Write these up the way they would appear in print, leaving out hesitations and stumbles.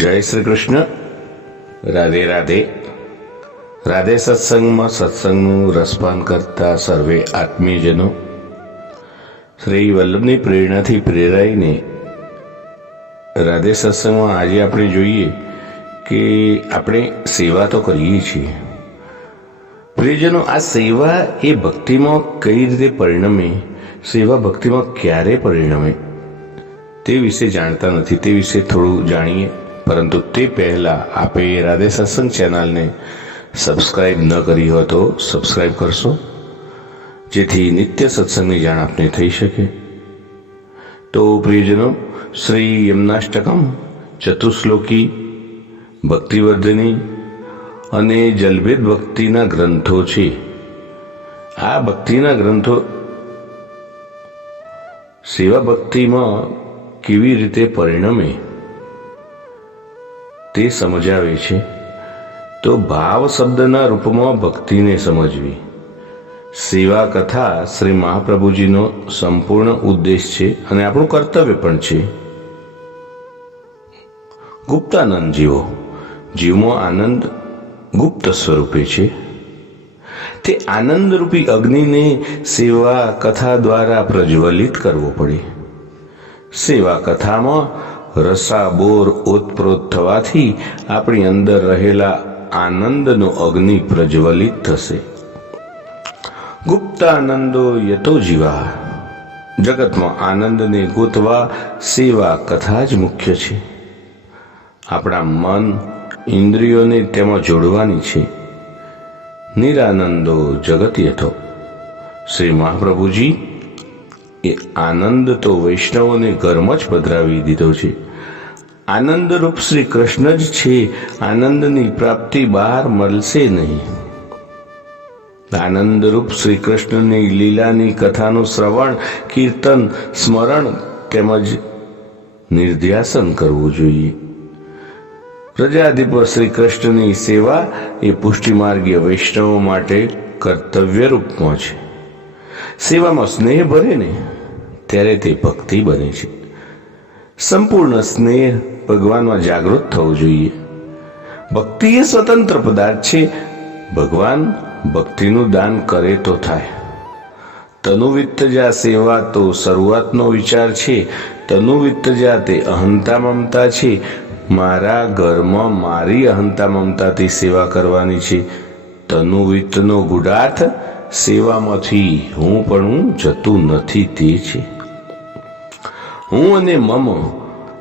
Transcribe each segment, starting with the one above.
જય શ્રી કૃષ્ણ. રાધે રાધે. રાધે સત્સંગમાં સત્સંગનું રસપાન કરતા સર્વે આત્મીયજનો શ્રી વલ્લભની પ્રેરણાથી પ્રેરાઈને રાધે સત્સંગમાં આજે આપણે જોઈએ કે આપણે સેવા તો કરીએ છીએ. પ્રિયજનો, આ સેવા એ ભક્તિમાં કઈ રીતે પરિણમે, સેવા ભક્તિમાં ક્યારે પરિણમે તે વિશે જાણતા નથી. તે વિશે થોડું જાણીએ, પરંતુ તે પહેલાં આપે રાધે સત્સંગ ચેનલને સબસ્ક્રાઈબ ન કરી હોય તો સબસ્ક્રાઈબ કરશો, જેથી નિત્ય સત્સંગની જાણ આપને થઈ શકે. તો પ્રિયજનો, શ્રી યમનાષ્ટકમ, ચતુશ્લોકી, ભક્તિવર્ધિની અને જલભેદ ભક્તિના ગ્રંથો છે. આ ભક્તિના ગ્રંથો સેવા ભક્તિમાં કેવી રીતે પરિણમે તે સમજાવે છે. તો ભાવ શબ્દના રૂપમાં ભક્તિને સમજવી. સેવા કથા શ્રી મહાપ્રભુજીનો સંપૂર્ણ ઉદ્દેશ છે અને આપણું કર્તવ્ય પણ છે. ગુપ્તાનંદ જીવો, જીવમાં આનંદ ગુપ્ત સ્વરૂપે છે. તે આનંદરૂપી અગ્નિને સેવા કથા દ્વારા પ્રજ્વલિત કરવો પડે. સેવા કથામાં રસાબોર ઓતપ્રોત થવાથી આપણી અંદર રહેલા આનંદનો અગ્નિ પ્રજ્વલિત થશે. ગુપ્તાનંદો યતો જીવા. જગતમાં આનંદને ગોતવા સેવા કથા જ મુખ્ય છે. આપણા મન ઇન્દ્રિયોને તેમાં જોડવાની છે. નિરાનંદો જગત યથો. શ્રી મહાપ્રભુજી એ આનંદ તો વૈષ્ણવોને ઘરમાં જ પધરાવી દીધો છે. આનંદરૂપ શ્રી કૃષ્ણ જ છે. આનંદની પ્રાપ્તિ બહાર મળશે નહીં. આનંદરૂપ શ્રી કૃષ્ણની લીલાની કથાનું શ્રવણ, કીર્તન, સ્મરણ તેમજ નિર્ધ્યાસન કરવું જોઈએ. પ્રજાધિપત શ્રી કૃષ્ણની સેવા એ પુષ્ટિમાર્ગીય વૈષ્ણવો માટે કર્તવ્ય રૂપમાં છે. સેવામાં સ્નેહ ભરે ને ત્યારે તે ભક્તિ બને છે. સંપૂર્ણ સ્નેહ ભગવાનમાં જાગૃત થવું જોઈએ. ભક્તિ એ સ્વતંત્ર પદાર્થ છે. ભગવાન ભક્તિનું દાન કરે તો થાય. તનુવિત્તજા સેવા તો શરૂઆતનો વિચાર છે. તનુવિત્તજા તે અહંતા મમતા છે. મારા ઘરમાં મારી અહંતા મમતાથી સેવા કરવાની છે. તનુવિત્તનો ગુડાર્થ સેવામાંથી હું પણ જતું નથી તે છે. હું અને મમ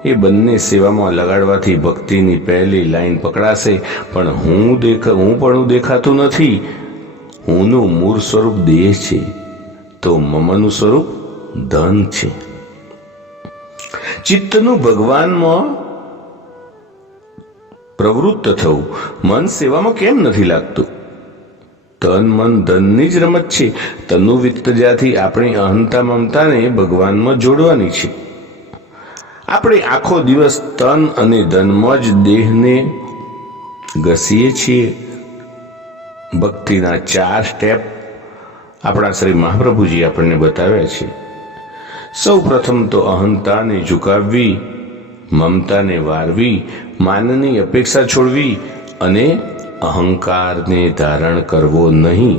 એ બંને સેવામાં લગાડવાથી ભક્તિની પહેલી લાઈન પકડાશે. પણ હું પણ દેખાતું નથી. હુંનું મૂળ સ્વરૂપ દેહ છે, તો મમનું સ્વરૂપ ધન છે. ચિત્તનું ભગવાનમાં પ્રવૃત્ત થવું. મન સેવામાં કેમ નથી લાગતું? તન મન ધનની જ રમત છે. તનુવિત્તજાથી આપણી અહંતા મમતાને ભગવાનમાં જોડવાની છે. આપણે આખો દિવસ તન અને ધનમાં જ દેહને ઘસીએ છીએ. ભક્તિના 4 સ્ટેપ આપણા શ્રી મહાપ્રભુજી આપણને બતાવ્યા છે. સૌ પ્રથમ તો અહંતાને ઝુકાવવી, મમતાને વારવી, માનની અપેક્ષા છોડવી અને અહંકારને ધારણ કરવો નહીં.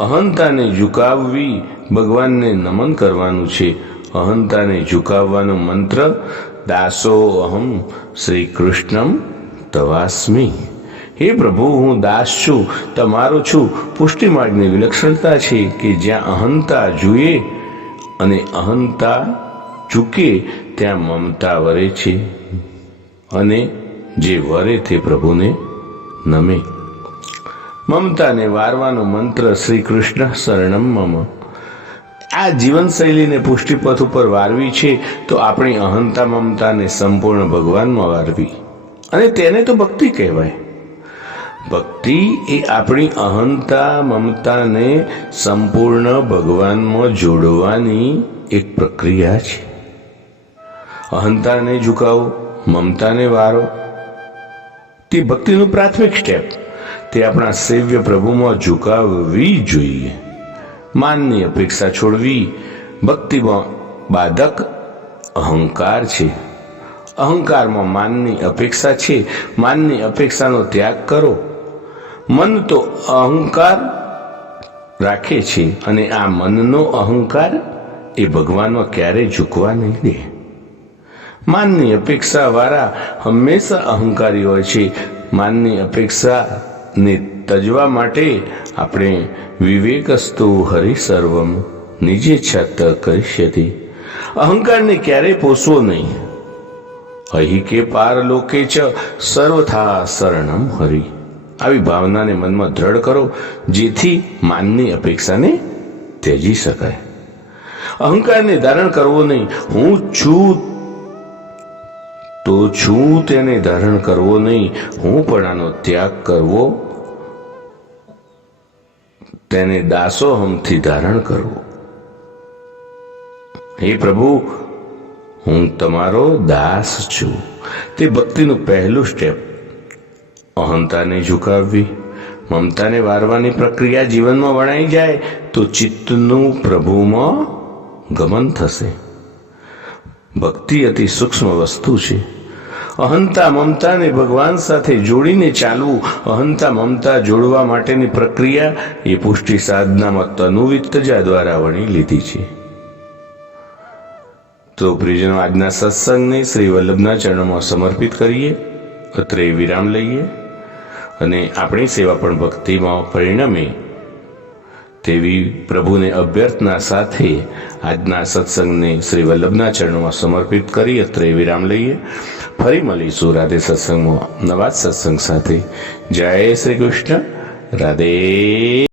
અહંતાને ઝુકાવવી, ભગવાનને નમન કરવાનું છે. અહંતાને ઝુકાવવાનો મંત્ર દાસો અહમ શ્રી કૃષ્ણમ તવાસ્મી. હે પ્રભુ, હું દાસ છું, તમારો છું. પુષ્ટિ માર્ગની વિલક્ષણતા છે કે જ્યાં અહંતા જુએ અને અહંતા ચૂકે ત્યાં મમતા વરે છે, અને જે વરે તે પ્રભુને નમે. મમતાને વારવાનો મંત્ર શ્રી કૃષ્ણ શરણમ મમ. આ જીવનશૈલીને પુષ્ટિપથ ઉપર વારવી છે તો આપણી અહંતા મમતાને સંપૂર્ણ ભગવાનમાં વારવી, અને તેને તો ભક્તિ કહેવાય. ભક્તિ એ આપણી અહંતા મમતાને સંપૂર્ણ ભગવાનમાં જોડવાની એક પ્રક્રિયા છે. અહંતાને ઝુકાવો, મમતાને વારો, તે ભક્તિનું પ્રાથમિક સ્ટેપ. તે આપણા સેવ્ય પ્રભુમાં ઝુકાવવી જોઈએ. માનની અપેક્ષા છોડવી. ભક્તિમાં બાધક અહંકાર છે. અહંકારમાં માનની અપેક્ષા છે. માનની અપેક્ષાનો ત્યાગ કરો. મન તો અહંકાર રાખે છે અને આ મનનો અહંકાર એ ભગવાનમાં ક્યારેય ઝૂકવા નહીં દે. માનની અપેક્ષા વાળા હંમેશા અહંકારી હોય છે. માનની અપેક્ષાને તજવા માટે આપણે વિવેકસ્તુ હરિ સર્વમ નિજેચ્છાત કરિષ્યતિ. અહંકારને ક્યારેય પોષવો નહીં. અહીં કે પાર લોકે ચ સર્વથા શરણમ હરિ. આવી ભાવનાને મનમાં દ્રઢ કરો, જેથી માનની અપેક્ષાને ત્યજી શકાય. અહંકારને ધારણ કરવો નહીં. હું છું તો છું તેને ધારણ કરવો નહીં. હું પણ આનો ત્યાગ કરવો, તેને દાસોહમથી ધારણ કરવો. હે પ્રભુ, હું તમારો દાસ છું. તે ભક્તિનું પહેલું સ્ટેપ. અહંતાને ઝુકાવવી, મમતાને વારવાની પ્રક્રિયા જીવનમાં વણાઈ જાય તો ચિત્તનું પ્રભુમાં ગમન થશે. ભક્તિ અતિ સૂક્ષ્મ વસ્તુ છે. અહંતા મમતાને ભગવાન સાથે જોડીને ચાલવું. અહંતા મમતા જોડવા માટેની પ્રક્રિયા એ પુષ્ટિ સાધનામાં તનુવિત્તજા દ્વારા વણી લીધી છે. તો પ્રિયજનો, આજના સત્સંગને શ્રી વલ્લભના ચરણોમાં સમર્પિત કરીએ, અત્રે વિરામ લઈએ અને આપણી સેવા પણ ભક્તિમાં પરિણમે તેવી પ્રભુને અભ્યર્થના સાથે આજના સત્સંગને શ્રી વલ્લભના ચરણોમાં સમર્પિત કરી અત્રે વિરામ લઈએ. ફરી મળીશું રાધે સત્સંગમાં નવા સત્સંગ સાથે. જય શ્રી કૃષ્ણ. રાધે.